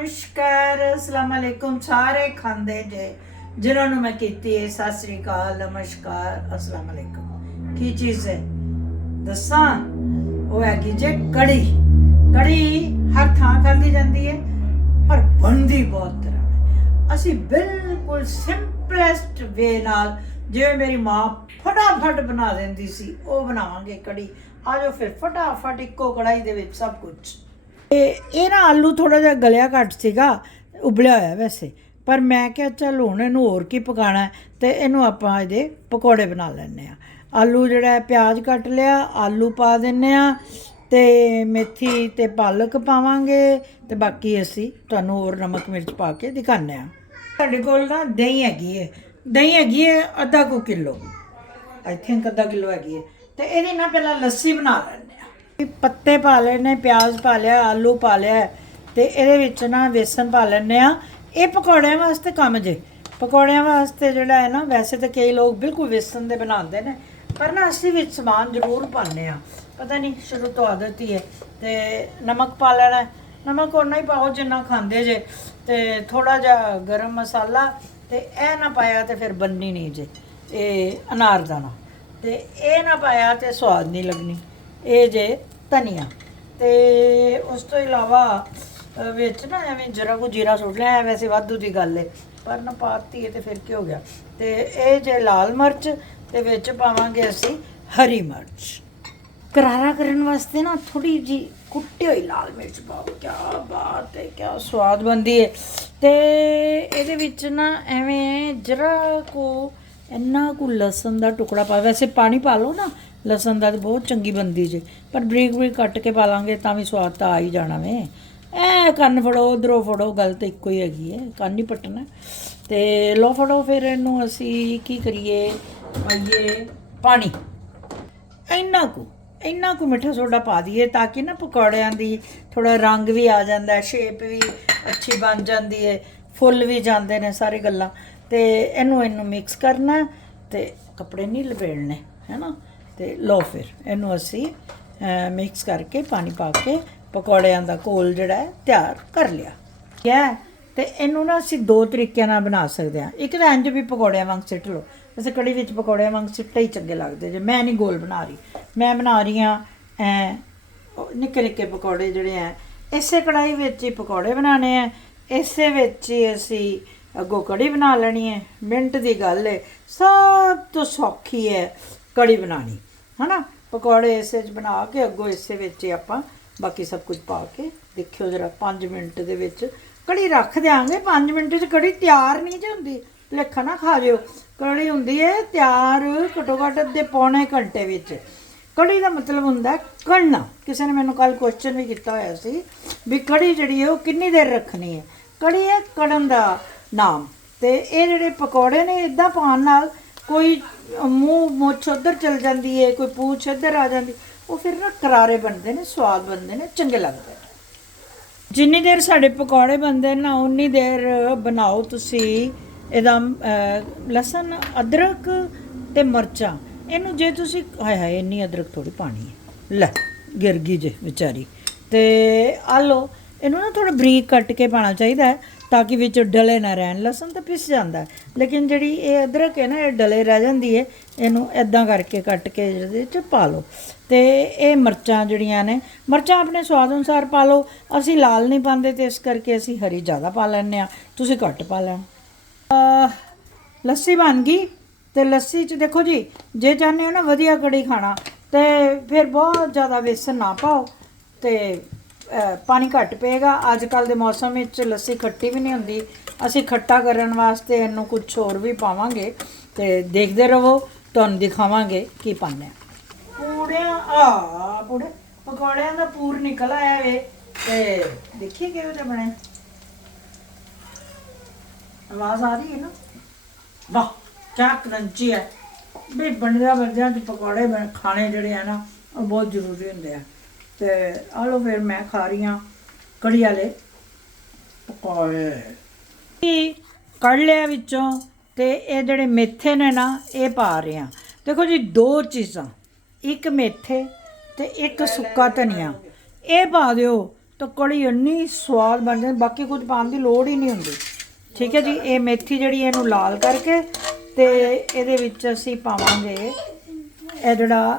ਨਮਸਕਾਰ, ਅਸਲਾਮ ਅਲੈਕੁਮ ਸਾਰੇ ਖਾਂਦੇ ਜੇ, ਜਿਨ੍ਹਾਂ ਨੂੰ ਮੈਂ ਕੀਤੀ ਹੈ ਸਤਿ ਸ੍ਰੀ ਅਕਾਲ, ਨਮਸਕਾਰ, ਅਸਲਾਮ ਅਲੈਕੁਮ। ਕੀ ਚੀਜ਼ ਹੈ ਦੱਸਾਂ? ਉਹ ਹੈ ਕਿ ਜੇ ਕੜੀ। ਕੜੀ ਹਰ ਥਾਂ ਖਾਧੀ ਜਾਂਦੀ ਹੈ ਪਰ ਬਣਦੀ ਬਹੁਤ ਤਰ੍ਹਾਂ ਹੈ ਅਸੀਂ ਬਿਲਕੁਲ ਸਿੰਪਲੈਸਟ ਵੇ ਨਾਲ ਜਿਵੇਂ ਮੇਰੀ ਮਾਂ ਫਟਾਫਟ ਬਣਾ ਦਿੰਦੀ ਸੀ, ਉਹ ਬਣਾਵਾਂਗੇ ਕੜੀ। ਆਜੋ ਫਿਰ, ਫਟਾਫਟ ਇੱਕੋ ਕੜਾਈ ਦੇ ਵਿੱਚ ਸਭ ਕੁਝ ਇਹ ਇਹ ਨਾ ਆਲੂ ਥੋੜਾ ਜਿਹਾ ਗਲਿਆ ਘੱਟ ਸੀਗਾ, ਉਬਲਿਆ ਹੋਇਆ ਵੈਸੇ। ਪਰ ਮੈਂ ਕਿਹਾ ਚੱਲ ਹੁਣ ਇਹਨੂੰ ਹੋਰ ਕੀ ਪਕਾਣਾ ਹੈ ਤੇ ਇਹਨੂੰ ਆਪਾਂ ਇਹਦੇ ਪਕੌੜੇ ਬਣਾ ਲੈਣੇ ਆ ਆਲੂ ਜਿਹੜਾ ਪਿਆਜ਼ ਕੱਟ ਲਿਆ, ਆਲੂ ਪਾ ਦਿੰਨੇ ਆ ਤੇ ਮੇਥੀ ਤੇ ਪਾਲਕ ਪਾਵਾਂਗੇ ਤੇ ਬਾਕੀ ਅਸੀਂ ਤੁਹਾਨੂੰ ਹੋਰ ਨਮਕ ਮਿਰਚ ਪਾ ਕੇ ਦਿਖਾਣੇ ਆ ਸਾਡੇ ਕੋਲ ਨਾ ਦਹੀਂ ਹੈਗੀ ਹੈ। ਦਹੀਂ ਹੈਗੀ ਹੈ ਅੱਧਾ ਕੁ ਕਿਲੋ। ਆਈ ਥਿੰਕ ਅੱਧਾ ਕਿਲੋ ਹੈਗੀ ਹੈ। ਤੇ ਇਹਦੀ ਨਾ ਪਹਿਲਾਂ ਲੱਸੀ ਬਣਾ ਲੈਣੇ ਪੱਤੇ ਪਾ ਲੈਣੇ ਪਿਆਜ਼ ਪਾ ਲਿਆ, ਆਲੂ ਪਾ ਲਿਆ ਤੇ ਇਹਦੇ ਵਿੱਚ ਨਾ ਵੇਸਣ ਪਾ ਲੈਣੇ ਆ ਇਹ ਪਕੌੜਿਆਂ ਵਾਸਤੇ ਕੰਮ ਜੇ। ਪਕੌੜਿਆਂ ਵਾਸਤੇ ਜਿਹੜਾ ਹੈ ਨਾ, ਵੈਸੇ ਤਾਂ ਕਈ ਲੋਕ ਬਿਲਕੁਲ ਵੇਸਣ ਦੇ ਬਣਾਉਂਦੇ ਨੇ, ਪਰ ਨਾ ਅਸੀਂ ਵਿੱਚ ਸਮਾਨ ਜ਼ਰੂਰ ਪਾਉਂਦੇ ਆ ਪਤਾ ਨਹੀਂ ਸ਼ੁਰੂ ਤੋਂ ਆਦਤ ਹੀ ਹੈ ਤੇ ਨਮਕ ਪਾ ਲੈਣਾ ਨਮਕ ਉਹਨਾਂ ਹੀ ਪਾਓ ਜਿੰਨਾ ਖਾਂਦੇ ਜੇ ਤੇ ਥੋੜਾ ਜਿਹਾ ਗਰਮ ਮਸਾਲਾ ਤੇ ਇਹ ਨਾ ਪਾਇਆ ਤੇ ਫਿਰ ਬੰਨੀ ਨਹੀਂ ਜੇ, ਇਹ ਅਨਾਰ ਦਾਣਾ। ਤੇ ਇਹ ਨਾ ਪਾਇਆ ਤੇ ਸਵਾਦ ਨਹੀਂ ਲੱਗਣੀ। ਇਹ ਜੇ ਧਨੀਆ। ਤੇ ਉਸ ਤੋਂ ਇਲਾਵਾ ਵਿੱਚ ਨਾ ਐਵੇਂ ਜਰਾ ਕੋ ਜੀਰਾ ਸੁੱਟ ਲਿਆ ਹੈ, ਵੈਸੇ ਵਾਧੂ ਦੀ ਗੱਲ ਏ। ਪਰ ਨਾ ਪਾਤੀ ਹੈ ਤੇ ਫਿਰ ਕੀ ਹੋ ਗਿਆ? ਤੇ ਇਹ ਜੇ ਲਾਲ ਮਿਰਚ ਤੇ ਵਿੱਚ ਪਾਵਾਂਗੇ ਅਸੀਂ ਹਰੀ ਮਿਰਚ। ਕਰਾਰਾ ਕਰਨ ਵਾਸਤੇ ਨਾ ਥੋੜੀ ਜੀ ਕੁੱਟੀ ਹੋਈ ਲਾਲ ਮਿਰਚ ਪਾਓ। ਕੀ ਬਾਤ ਹੈ ਕੀ ਸਵਾਦ ਬਣਦੀ ਹੈ ਤੇ ਇਹਦੇ ਵਿੱਚ ਨਾ ਐਵੇਂ ਜਰਾ ਕੋ ਇੰਨਾ ਕੁ ਲਸਣ ਦਾ ਟੁਕੜਾ ਪਾ ਵੈਸੇ ਪਾਣੀ ਪਾ ਲਓ ਨਾ ਲਸਣ ਦਾ ਤਾਂ ਬਹੁਤ ਚੰਗੀ ਬਣਦੀ ਜੇ। ਪਰ ਬਰੀਕ ਬਰੀਕ ਕੱਟ ਕੇ ਪਾ ਲਾਂਗੇ ਤਾਂ ਵੀ ਸਵਾਦ ਤਾਂ ਆ ਹੀ ਜਾਣਾ ਵੇ। ਐ ਕੰਨ ਫੜੋ, ਉਧਰੋਂ ਫੜੋ, ਗੱਲ ਤਾਂ ਇੱਕੋ ਹੀ ਹੈਗੀ ਹੈ ਕੰਨ ਹੀ ਪਟਣਾ। ਤੇ ਲੋ ਫੜੋ ਫਿਰ ਇਹਨੂੰ ਅਸੀਂ ਕੀ ਕਰੀਏ? ਪਾਈਏ ਪਾਣੀ। ਇੰਨਾ ਕੁ ਇੰਨਾ ਕੁ ਮਿੱਠਾ ਸੋਡਾ ਪਾ ਦਈਏ ਤਾਂ ਕਿ ਨਾ ਪਕੌੜਿਆਂ ਦੀ ਥੋੜਾ ਰੰਗ ਵੀ ਆ ਜਾਂਦਾ ਹੈ ਸ਼ੇਪ ਵੀ ਅੱਛੀ ਬਣ ਜਾਂਦੀ ਹੈ, ਫੁੱਲ ਵੀ ਜਾਂਦੇ ਨੇ ਸਾਰੇ ਗੱਲਾਂ। ਤੇ ਇਹਨੂੰ ਇਹਨੂੰ ਮਿਕਸ ਕਰਨਾ ਤੇ ਕੱਪੜੇ ਨਹੀਂ ਲਪੇੜਨੇ ਹੈਨਾ ਤੇ ਲੋ ਫਿਰ, ਇਹਨੂੰ ਅਸੀਂ ਮਿਕਸ ਕਰਕੇ ਪਾਣੀ ਪਾ ਕੇ ਪਕੌੜਿਆਂ ਦਾ ਘੋਲ ਜਿਹੜਾ ਹੈ, ਤਿਆਰ ਕਰ ਲਿਆ। ਠੀਕ ਹੈ? ਤੇ ਇਹਨੂੰ ਨਾ ਅਸੀਂ ਦੋ ਤਰੀਕਿਆਂ ਨਾਲ ਬਣਾ ਸਕਦੇ ਹਾਂ। ਇੱਕ ਤਾਂ ਇੰਜ ਵੀ ਪਕੌੜਿਆਂ ਵਾਂਗ ਸਿੱਟ ਲਓ। ਵੈਸੇ ਕੜੀ ਵਿੱਚ ਪਕੌੜਿਆਂ ਵਾਂਗ ਸਿੱਟੇ ਹੀ ਚੰਗੇ ਲੱਗਦੇ ਜੇ। ਮੈਂ ਨਹੀਂ ਗੋਲ ਬਣਾ ਰਹੀ। ਮੈਂ ਬਣਾ ਰਹੀ ਹਾਂ, ਐ ਨਿੱਕੇ ਨਿੱਕੇ ਪਕੌੜੇ ਜਿਹੜੇ ਆ ਇਸੇ ਕੜਾਈ ਵਿੱਚ ਹੀ ਪਕੌੜੇ ਬਣਾਣੇ ਆ ਇਸੇ ਵਿੱਚ ਹੀ ਅਸੀਂ ਅੱਗੋਂ ਕੜੀ ਬਣਾ ਲੈਣੀ ਹੈ ਮਿੰਟ ਦੀ ਗੱਲ ਹੈ ਸਭ ਤੋਂ ਸੌਖੀ ਹੈ ਕੜੀ ਬਣਾਣੀ ਹਨਾ? ਪਕੌੜੇ ਇਸੇ ਚ ਬਣਾ ਕੇ, ਅੱਗੋਂ ਇਸੇ ਵਿੱਚ ਆਪਾਂ ਬਾਕੀ ਸਭ ਕੁਝ ਪਾ ਕੇ ਦੇਖਿਓ ਜਰਾ 5 ਮਿੰਟ ਦੇ ਵਿੱਚ। ਕੜੀ ਰੱਖ ਦਿਆਂਗੇ 5 ਮਿੰਟ 'ਚ ਕੜੀ ਤਿਆਰ ਨਹੀਂ ਜੇ ਹੁੰਦੀ। ਲੇਖਾ ਨਾ ਖਾ ਜਿਓ ਕੜੀ ਹੁੰਦੀ ਹੈ ਤਿਆਰ ਘਟੋ ਘੱਟ ਦੇ ਪੌਣੇ ਘੰਟੇ ਵਿੱਚ। ਕੜੀ ਦਾ ਮਤਲਬ ਹੁੰਦਾ ਹੈ ਕੜਨਾ ਕਿਸੇ ਨੇ ਮੈਨੂੰ ਕੱਲ ਕੁਐਸਚਨ ਵੀ ਕੀਤਾ ਹੋਇਆ ਸੀ ਵੀ ਕੜੀ ਜਿਹੜੀ ਹੈ ਉਹ ਕਿੰਨੀ ਦੇਰ ਰੱਖਣੀ ਹੈ ਕੜੀ ਹੈ ਕੜਨ ਦਾ ਨਾਮ। ਤੇ ਇਹ ਜਿਹੜੇ ਪਕੌੜੇ ਨੇ ਇਦਾਂ ਪਾਉਣ ਨਾਲ ਕੋਈ ਮੂੰਹ ਮੁੱਛ ਉਧਰ ਚਲ ਜਾਂਦੀ ਹੈ ਕੋਈ ਪੂਛ ਇੱਧਰ ਆ ਜਾਂਦੀ, ਉਹ ਫਿਰ ਨਾ ਕਰਾਰੇ ਬਣਦੇ ਨੇ, ਸਵਾਦ ਬਣਦੇ ਨੇ, ਚੰਗੇ ਲੱਗਦੇ ਨੇ। ਜਿੰਨੀ ਦੇਰ ਸਾਡੇ ਪਕੌੜੇ ਬਣਦੇ ਨੇ ਨਾ, ਉਨੀ ਦੇਰ ਬਣਾਓ ਤੁਸੀਂ ਇਹਦਾ ਲਸਣ, ਅਦਰਕ ਤੇ ਮਿਰਚਾਂ। ਇਹਨੂੰ ਜੇ ਤੁਸੀਂ, ਹਾਏ ਹਾਏ, ਇੰਨੀ ਅਦਰਕ ਥੋੜੀ ਪਾਣੀ ਹੈ ਲੈ, ਗਿਰ ਗਈ ਜੇ ਵਿਚਾਰੀ। ਤੇ ਆ ਲਓ ਇਹਨੂੰ ਨਾ ਥੋੜਾ ਬਰੀਕ ਕੱਟ ਕੇ ਪਾਣਾ ਚਾਹੀਦਾ ਹੈ ਤਾਂ ਕਿ ਵਿੱਚ ਡਲੇ ਨਾ ਰਹਿਣ, ਲਸਣ ਤਾਂ ਪਿਸ ਜਾਂਦਾ ਲੇਕਿਨ ਜਿਹੜੀ ਇਹ ਅਦਰਕ ਹੈ ਨਾ, ਇਹ ਡਲੇ ਰਹਿ ਜਾਂਦੀ ਹੈ, ਇਹਨੂੰ ਐਦਾਂ ਕਰਕੇ ਕੱਟ ਕੇ ਇਹਦੇ 'ਚ ਪਾ ਲਓ। ਤੇ ਇਹ ਮਿਰਚਾਂ ਜਿਹੜੀਆਂ ਨੇ, ਮਿਰਚਾਂ ਆਪਣੇ ਸਵਾਦ ਅਨੁਸਾਰ ਪਾ ਲਓ। ਅਸੀਂ ਲਾਲ ਨਹੀਂ ਪਾਉਂਦੇ ਤੇ ਇਸ ਕਰਕੇ ਅਸੀਂ ਹਰੀ ਜ਼ਿਆਦਾ ਪਾ ਲੈਂਦੇ ਆ ਤੁਸੀਂ ਘੱਟ ਪਾ ਲੈਣਾ। ਲੱਸੀ ਬਣ ਗਈ ਤੇ ਲੱਸੀ ਚ ਦੇਖੋ ਜੀ, ਜੇ ਚਾਹੁੰਦੇ ਹੋ ਨਾ ਵਧੀਆ ਕੜੀ ਖਾਣਾ, ਤੇ ਫਿਰ ਬਹੁਤ ਜ਼ਿਆਦਾ ਵੇਸਣ ਨਾ ਪਾਓ ਤੇ ਪਾਣੀ ਘੱਟ ਪਏਗਾ। ਅੱਜ ਕੱਲ ਦੇ ਮੌਸਮ ਵਿੱਚ ਲੱਸੀ ਖੱਟੀ ਵੀ ਨਹੀਂ ਹੁੰਦੀ। ਅਸੀਂ ਖੱਟਾ ਕਰਨ ਵਾਸਤੇ ਇਹਨੂੰ ਕੁਝ ਹੋਰ ਵੀ ਪਾਵਾਂਗੇ ਤੇ ਦੇਖਦੇ ਰਹੋ, ਤੁਹਾਨੂੰ ਦਿਖਾਵਾਂਗੇ ਕੀ ਪਾਉਂਦੇ ਆ। ਪੂੜਿਆਂ ਆ ਪੂੜੇ, ਪਕੌੜਿਆਂ ਦਾ ਪੂਰ ਨਿਕਲ ਆਇਆ ਵੇ। ਤੇ ਦੇਖੀਏ ਕਿਹੋ ਜਿਹਾ ਬਣਿਆ। ਆਵਾਜ਼ ਆ ਰਹੀ ਹੈ ਨਾ? ਵਾਹ, ਕਿਆ ਕਰੰਚੀ ਹੈ। ਵੀ ਬਣਿਆ ਬੰਦਿਆਂ ਦੇ ਪਕੌੜੇ ਬਣ- ਖਾਣੇ ਜਿਹੜੇ ਆ ਨਾ, ਉਹ ਬਹੁਤ ਜ਼ਰੂਰੀ ਹੁੰਦੇ ਆ। ਤੇ ਆ ਲੋ ਫਿਰ ਮੈਂ ਖਾ ਰਹੀ ਹਾਂ ਕੜੀ ਵਾਲੇ। ਪਕੌੜੇ ਕੀ ਕੱਢ ਲਿਆ ਵਿੱਚੋਂ ਤੇ ਇਹ ਜਿਹੜੇ ਮੇਥੇ ਨੇ ਨਾ ਇਹ ਪਾ ਰਹੇ ਆ ਦੇਖੋ ਜੀ ਦੋ ਚੀਜ਼ਾਂ ਇੱਕ ਮੇਥੇ ਤੇ ਇੱਕ ਸੁੱਕਾ ਧਨੀਆ। ਇਹ ਪਾ ਦਿਓ ਤਾਂ ਕੜੀ ਇੰਨੀ ਸਵਾਦ ਬਣ ਜਾਂਦੀ ਬਾਕੀ ਕੁਝ ਪਾਉਣ ਦੀ ਲੋੜ ਹੀ ਨਹੀਂ ਹੁੰਦੀ। ਠੀਕ ਹੈ ਜੀ ਇਹ ਮੇਥੀ ਜਿਹੜੀ ਇਹਨੂੰ ਲਾਲ ਕਰਕੇ ਤੇ ਇਹਦੇ ਵਿੱਚ ਅਸੀਂ ਪਾਵਾਂਗੇ ਇਹ ਜਿਹੜਾ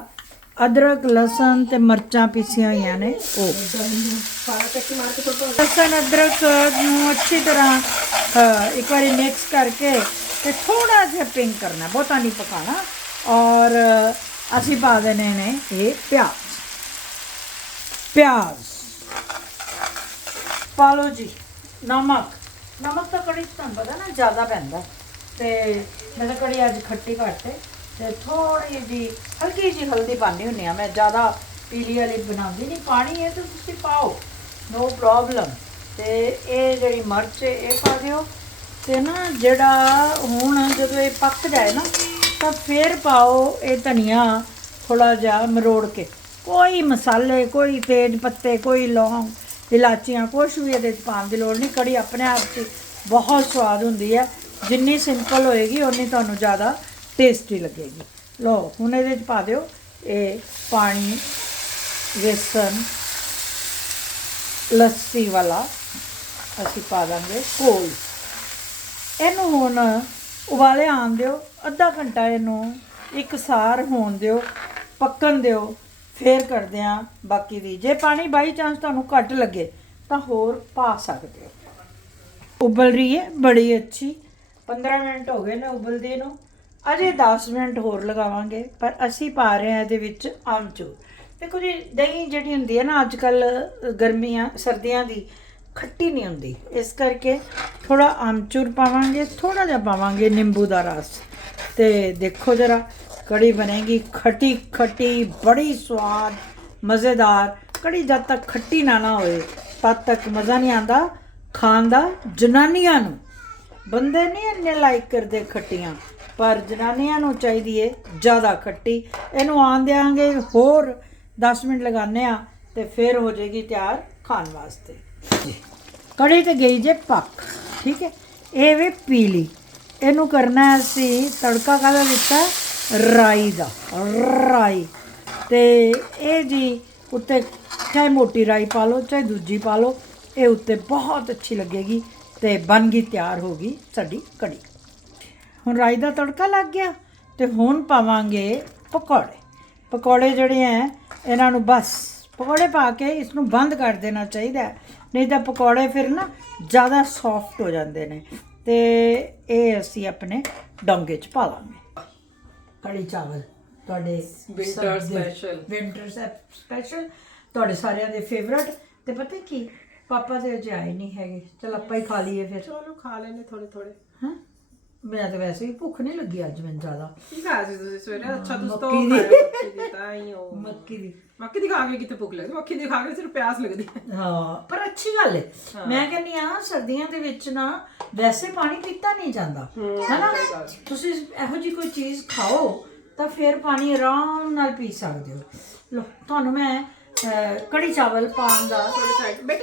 ਅਦਰਕ ਲਸਣ ਤੇ ਮਿਰਚਾਂ ਪੀਸੀਆਂ ਹੋਈਆਂ ਨੇ। ਉਹ ਲਸਣ ਅਦਰਕ ਨੂੰ ਅੱਛੀ ਤਰ੍ਹਾਂ ਇੱਕ ਵਾਰੀ ਮਿਕਸ ਕਰਕੇ ਤੇ ਥੋੜਾ ਜਿਹਾ ਪਿੰਕ ਕਰਨਾ ਬਹੁਤਾ ਨਹੀਂ ਪਕਾਣਾ ਔਰ ਅਸੀਂ ਪਾ ਦੇਣੇ ਨੇ ਇਹ ਪਿਆਜ਼। ਪਿਆਜ਼। ਪਾ ਲਓ ਜੀ ਨਮਕ। ਨਮਕ ਤਾਂ ਕੜੀ ਤੁਹਾਨੂੰ ਪਤਾ ਨਾ ਜ਼ਿਆਦਾ ਪੈਂਦਾ। ਤੇ ਮੈਂ ਤਾਂ ਕੜੀ ਅੱਜ ਖੱਟੀ ਘੱਟ ਹੈ ਤੇ ਥੋੜੀ ਜੀ ਹਲਕੀ ਜੀ ਹਲਦੀ ਪਾਣੀ ਹੁੰਨੀ ਆ ਮੈਂ, ਜ਼ਿਆਦਾ ਪੀਲੀ ਵਾਲੀ ਬਣਾਉਂਦੀ ਨਹੀਂ, ਪਾਣੀ ਹੈ ਤਾਂ ਤੁਸੀਂ ਪਾਓ ਨੋ ਪ੍ਰੋਬਲਮ ਤੇ ਇਹ ਜਿਹੜੀ ਮਿਰਚ ਇਹ ਪਾ ਦਿਓ। ਤੇ ਨਾ ਜਿਹੜਾ ਹੁਣ ਜਦੋਂ ਇਹ ਪੱਕ ਜਾਏ ਨਾ, ਤਾਂ ਫੇਰ ਪਾਓ ਇਹ ਧਨੀਆ ਥੋੜਾ ਜਿਹਾ ਮਰੋੜ ਕੇ। ਕੋਈ ਮਸਾਲੇ, ਕੋਈ ਤੇਜ ਪੱਤੇ, ਕੋਈ ਲੌਂਗ, ਇਲਾਚੀਆਂ, ਕੁਛ ਵੀ ਇਹਦੇ 'ਚ ਪਾਉਣ ਦੀ ਲੋੜ ਨਹੀਂ, ਕੜੀ ਆਪਣੇ ਆਪ 'ਚ ਬਹੁਤ ਸਵਾਦ ਹੁੰਦੀ ਹੈ। ਜਿੰਨੀ ਸਿੰਪਲ ਹੋਏਗੀ ਉਨੀ ਤੁਹਾਨੂੰ ਜ਼ਿਆਦਾ ਟੇਸਟੀ ਲੱਗੇਗੀ। ਲਓ, ਹੁਣ ਇਹਦੇ 'ਚ ਪਾ ਦਿਓ ਇਹ ਪਾਣੀ, ਵੇਸਣ, ਲੱਸੀ ਵਾਲਾ ਅਸੀਂ ਪਾ ਦਾਂਗੇ ਕੋਲ ਇਹਨੂੰ ਹੁਣ ਉਬਾਲੇ ਆਣ ਦਿਓ, ਅੱਧਾ ਘੰਟਾ ਇਹਨੂੰ ਇੱਕ ਸਾਰ ਹੋਣ ਦਿਓ, ਪੱਕਣ ਦਿਓ, ਫੇਰ ਕਰਦੇ ਆ ਬਾਕੀ ਦੀ। ਜੇ ਪਾਣੀ ਬਾਈ ਚਾਂਸ ਤੁਹਾਨੂੰ ਘੱਟ ਲੱਗੇ, ਤਾਂ ਹੋਰ ਪਾ ਸਕਦੇ ਹੋ। ਉਬਲ ਰਹੀ ਹੈ, ਬੜੀ ਅੱਛੀ। 15 ਮਿੰਟ ਹੋ ਗਏ ਨੇ ਉਬਲਦੇ ਨੂੰ। ਅਜੇ 10 ਮਿੰਟ ਹੋਰ ਲਗਾਵਾਂਗੇ, ਪਰ ਅਸੀਂ ਪਾ ਰਹੇ ਹਾਂ ਇਹਦੇ ਵਿੱਚ ਆਮਚੂਰ। ਦੇਖੋ ਜੀ, ਦਹੀਂ ਜਿਹੜੀ ਹੁੰਦੀ ਹੈ ਨਾ ਅੱਜ ਕੱਲ ਗਰਮੀਆਂ, ਸਰਦੀਆਂ ਦੀ, ਖੱਟੀ ਨਹੀਂ ਹੁੰਦੀ। ਇਸ ਕਰਕੇ ਥੋੜਾ ਆਮਚੂਰ ਪਾਵਾਂਗੇ ਥੋੜਾ ਜਿਹਾ ਪਾਵਾਂਗੇ ਨਿੰਬੂ ਦਾ ਰਸ। ਤੇ ਦੇਖੋ ਜਰਾ, ਕੜੀ ਬਣੇਗੀ ਖੱਟੀ ਖੱਟੀ, ਬੜੀ ਸਵਾਦ, ਮਜ਼ੇਦਾਰ। ਕੜੀ ਜਦ ਤੱਕ ਖੱਟੀ ਨਾ ਨਾ ਹੋਏ, ਤਦ ਤੱਕ ਮਜ਼ਾ ਨਹੀਂ ਆਂਦਾ ਖਾਣ ਦਾ ਜਨਾਨੀਆਂ ਨੂੰ। ਬੰਦੇ ਨਹੀਂ ਇੰਨੇ ਲਾਈਕ ਕਰਦੇ ਖੱਟੀਆਂ, ਪਰ ਜਨਾਨੀਆਂ ਨੂੰ ਚਾਹੀਦੀ ਏ ਜ਼ਿਆਦਾ ਖੱਟੀ। ਇਹਨੂੰ ਆਣ ਦਿਆਂਗੇ, ਹੋਰ 10 ਮਿੰਟ ਲਗਾਉਂਦੇ ਆ ਤੇ ਫਿਰ ਹੋ ਜਾਏਗੀ ਤਿਆਰ ਖਾਣ ਵਾਸਤੇ। ਕੜੀ ਤੇ ਗਈ ਜੇ ਪੱਕ, ਠੀਕ ਹੈ? ਇਹ ਵੀ ਪੀਲੀ। ਇਹਨੂੰ ਕਰਨਾ ਹੈ ਅਸੀਂ ਤੜਕਾ ਕਾਹਦਾ ਦਿੱਤਾ? ਰਾਈ ਦਾ, ਰਾਈ। ਤੇ ਇਹ ਜੀ ਉੱਤੇ ਚਾਹੇ ਮੋਟੀ ਰਾਈ ਪਾ ਲਓ, ਚਾਹੇ ਦੂਜੀ ਪਾ ਲਓ, ਇਹ ਉੱਤੇ ਬਹੁਤ ਅੱਛੀ ਲੱਗੇਗੀ। ਤੇ ਬਣ ਗਈ ਤਿਆਰ ਹੋ ਗਈ ਸਾਡੀ ਕੜੀ ਹੁਣ ਰਾਈ ਦਾ ਤੜਕਾ ਲੱਗ ਗਿਆ ਤੇ ਹੁਣ ਪਾਵਾਂਗੇ ਪਕੌੜੇ ਪਕੌੜੇ ਜਿਹੜੇ ਆ ਇਹਨਾਂ ਨੂੰ ਬਸ ਪਕੌੜੇ ਪਾ ਕੇ ਇਸ ਨੂੰ ਬੰਦ ਕਰ ਦੇਣਾ ਚਾਹੀਦਾ। ਨਹੀਂ ਤਾਂ ਪਕੌੜੇ ਫਿਰ ਨਾ ਜ਼ਿਆਦਾ ਸੌਫਟ ਹੋ ਜਾਂਦੇ ਨੇ ਤੇ ਇਹ ਅਸੀਂ ਆਪਣੇ ਡੋਂਗੇ 'ਚ ਪਾ ਲਾਂਗੇ ਕੜੀ ਚਾਵਲ ਤੁਹਾਡੇ Winter special। ਵਿੰਟਰ ਸਪੈਸ਼ਲ ਤੁਹਾਡੇ ਸਾਰਿਆਂ ਦੇ ਫੇਵਰਟ ਤੇ ਪਤਾ ਕੀ ਪਾਪਾ ਦੇ ਅਜੇ ਆਏ ਨਹੀਂ ਹੈਗੇ। ਚਲ ਆਪਾਂ ਹੀ ਖਾ ਲਈਏ ਫਿਰ। ਚਲੋ ਖਾ ਲੈਨੇ ਥੋੜੇ ਥੋੜੇ ਹਾਂ? ਮੈਂ ਤਾਂ ਵੈਸੇ ਵੀ ਭੁੱਖ ਨਹੀਂ ਲੱਗੀ ਅੱਜ ਮੈਨੂੰ ਜ਼ਿਆਦਾ। ਕੀ ਖਾਇਆ ਸੀ ਤੁਸੀਂ ਸਵੇਰੇ? ਅੱਛਾ ਤੁਸੀਂ ਤਾਂ ਮੱਕੀ ਦੀ। ਮੱਕੀ ਦੀ ਤਾਂ ਹੀ ਉਹ। ਮੱਕੀ ਦੀ। ਮੱਕੀ ਦੀ ਖਾ ਕੇ ਕਿਤੇ ਭੁੱਖ ਲੱਗਦੀ? ਮੱਕੀ ਦੀ ਖਾ ਕੇ ਸਿਰਫ ਪਿਆਸ ਲੱਗਦੀ ਹੈ। ਹਾਂ ਪਰ ਅੱਛੀ ਗੱਲ ਹੈ। ਮੈਂ ਕਹਿੰਦੀ ਆ ਸਰਦੀਆਂ ਦੇ ਵਿੱਚ ਨਾ ਵੈਸੇ ਪਾਣੀ ਪੀਤਾ ਨਹੀਂ ਜਾਂਦਾ। ਹੈਨਾ? ਤੁਸੀਂ ਇਹੋ ਜੀ ਕੋਈ ਚੀਜ਼ ਖਾਓ ਤਾਂ ਫਿਰ ਪਾਣੀ ਆਰਾਮ ਨਾਲ ਪੀ ਸਕਦੇ ਹੋ। ਲੋ ਤੁਹਾਨੂੰ ਮੈਂ ਕੜੀ ਚਾਵਲ ਪਾਉਣ ਦਾ।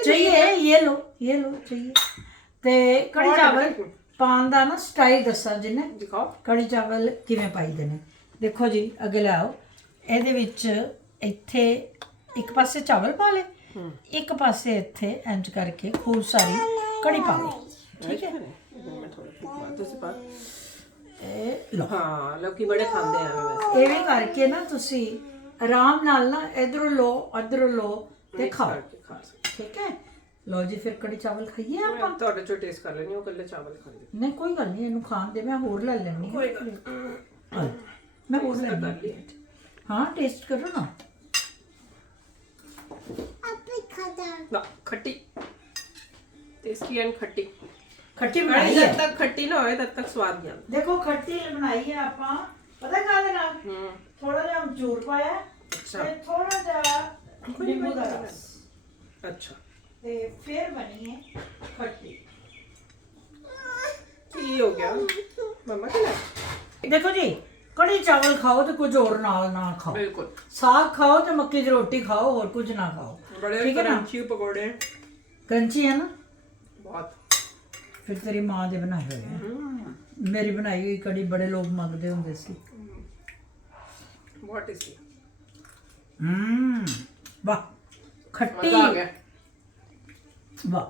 ਚਾਹੀਏ ਇਹ ਲੋ ਇਹ ਲੋ ਚਾਹੀਏ ਤੇ ਕੜੀ ਚਾਵਲ ਪਾਉਣ ਦਾ ਨਾ ਸਟਾਈਲ ਦੱਸਾਂ ਜਿੰਨੇ। ਕੜੀ ਚਾਵਲ ਕਿਵੇਂ ਪਾਈਦੇ ਨੇ। ਦੇਖੋ ਜੀ ਅੱਗੇ ਲਾਓ ਇਹਦੇ ਵਿੱਚ ਇੱਥੇ ਇੱਕ ਪਾਸੇ ਚਾਵਲ ਪਾ ਲੇ ਇੱਕ ਪਾਸੇ ਇੱਥੇ ਇੰਜ ਕਰਕੇ ਖੂਬ ਸਾਰੀ ਕੜੀ ਪਾ ਲੇ ਠੀਕ ਹੈ? ਮੈਂ ਇਹ ਲੋਕੀ ਬੜੇ ਖਾਂਦੇ ਆ ਵੈਸੇ। ਐਵੇਂ ਕਰਕੇ ਨਾ ਤੁਸੀਂ ਆਰਾਮ ਨਾਲ ਨਾ ਇਧਰੋਂ ਲਓ ਅਧਰੋਂ ਲਓ ਤੇ ਖਾ ਠੀਕ ਹੈ? ਲਓ ਜੀ ਫਿਰ ਕੜੀ ਚਾਵਲ ਖਾਈਏ ਆਪਾਂ? ਤੁਹਾਡੇ ਚੋਂ ਟੇਸਟ ਕਰ ਲੈਣੀ ਉਹ ਕੱਲੇ ਚਾਵਲ ਖਾਂਦੇ। ਨਹੀਂ ਕੋਈ ਗੱਲ ਨਹੀਂ ਇਹਨੂੰ ਖਾਣ ਦੇ ਮੈਂ ਹੋਰ ਲੈ ਲੈਣੀ ਕੋਈ ਗੱਲ ਹਾਂ, ਮੈਂ ਹੋਰ ਲੈ ਲੈਣੀ ਹਾਂ। ਟੇਸਟ ਕਰੋ ਨਾ। ਨਾ ਖੱਟੀ। ਟੇਸਟੀ ਐਂਡ ਖੱਟੀ। ਖੱਟੀ ਬਣਾਈ ਹੈ? ਜਦ ਤੱਕ ਖੱਟੀ ਨਾ ਹੋਏ ਤਦ ਤੱਕ ਸਵਾਦ ਨਹੀਂ ਆਉਂਦਾ। ਦੇਖੋ ਖੱਟੀ ਬਣਾਈ ਹੈ ਆਪਾਂ। ਪਤਾ ਕਾਹਦੇ ਨਾਲ? ਹੂੰ। ਥੋੜਾ ਜਿਹਾ ਅਮਚੂਰ ਪਾਇਆ ਅੱਛਾ। ਤੇ ਥੋੜਾ ਜਿਹਾ ਨਿੰਬੂ ਦਾ ਰਸ। ਅੱਛਾ। ਤੇ ਫਿਰ ਬਣੀ ਹੈ ਖੱਟੀ। ਕੀ ਹੋ ਗਿਆ? ਮਮਾ ਕੀ ਲੱਗ ਦੇਖੋ ਜੀ ਕੜੀ ਚਾਵਲ ਖਾਓ ਤੇ ਕੁਝ ਹੋਰ ਨਾਲ ਨਾ ਖਾਓ। ਬਿਲਕੁਲ। ਸਾਗ ਖਾਓ ਤੇ ਮੱਕੀ ਦੀ ਰੋਟੀ ਖਾਓ ਹੋਰ ਕੁਝ ਨਾ ਖਾਓ। ਬੜੇ ਠੀਕ ਹੈ ਨਾ? ਕਰੰਚੀ ਪਕੌੜੇ। ਕੰਚੀ ਹੈ ਨਾ? ਬਹੁਤ। ਫਿਰ ਤੇਰੀ ਮਾਂ ਦੇ ਬਣਾਏ ਹੋਏ ਆ। ਮੇਰੀ ਬਣਾਈ ਹੋਈ ਕੜੀ ਬੜੇ ਲੋਕ ਮੰਗਦੇ ਹੁੰਦੇ ਸੀ। ਬਹੁਤ ਟੇਸਟੀ ਹੂੰ ਵਾਹ ਖੱਟੀ। ਮਜ਼ਾ ਆ ਗਿਆ। ਵਾਹ।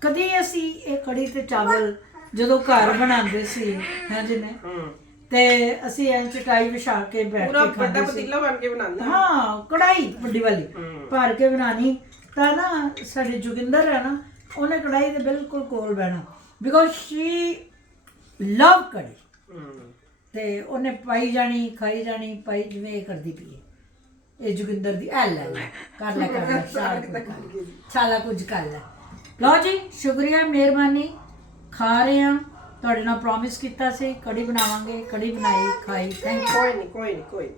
ਕਦੀ ਅਸੀਂ ਇਹ ਕੜੀ ਤੇ ਚਾਵਲ ਜਦੋਂ ਘਰ ਬਣਾਉਂਦੇ ਸੀ ਹੈ ਜਿਨੇ ਹੂੰ। ਤੇ ਅਸੀਂ ਐਂ ਚਟਾਈ ਵਿਛਾ ਕੇ ਬੈਠ ਪੂਰਾ ਕੇ ਵੱਡਾ ਖਾਂਦੇ ਸੀ। ਪਤੀਲਾ ਬਣ ਕੇ ਬਣਾਉਂਦਾ ਹਾਂ ਕੜਾਈ ਵੱਡੀ ਵਾਲੀ ਹੂੰ। ਭਰ ਕੇ ਬਣਾਣੀ ਤਾਂ ਨਾ ਸਾਡੇ ਜੋਗਿੰਦਰ ਹੈ ਨਾ ਉਹਨੇ ਕੜਾਈ ਦੇ ਬਿਲਕੁਲ ਕੋਲ ਬਹਿਣਾ। ਬਿਕੋਜ਼ ਸ਼ੀ ਲਵ ਕੜੀ। ਹੂੰ। ਤੇ ਉਹਨੇ ਪਾਈ ਜਾਣੀ ਖਾਈ ਜਾਣੀ ਪਾਈ ਜਿਵੇਂ ਇਹ ਕਰਦੀ ਪਈ ਹੈ। ਇਹ ਜੋਗਿੰਦਰ ਦੀ ਐ ਲੈ ਲੈ ਕਰ ਲੈ ਕਰ ਲੈ ਸਾਰਾ ਕੁਝ ਕਰ ਲੈ। ਸਾਰਾ ਕੁਝ ਕਰ ਲੈ। ਲਓ ਜੀ ਸ਼ੁਕਰੀਆ ਮਿਹਰਬਾਨੀ। ਖਾ ਰਹੇ ਹਾਂ। ਤੁਹਾਡੇ ਨਾਲ ਪ੍ਰੋਮਿਸ ਕੀਤਾ ਸੀ ਕੜੀ ਬਣਾਵਾਂਗੇ ਕੜੀ ਬਣਾਈ ਖਾਈ। ਥੈਂਕ ਕੋਈ ਨਹੀਂ ਕੋਈ ਨਹੀਂ ਕੋਈ ਨੀ।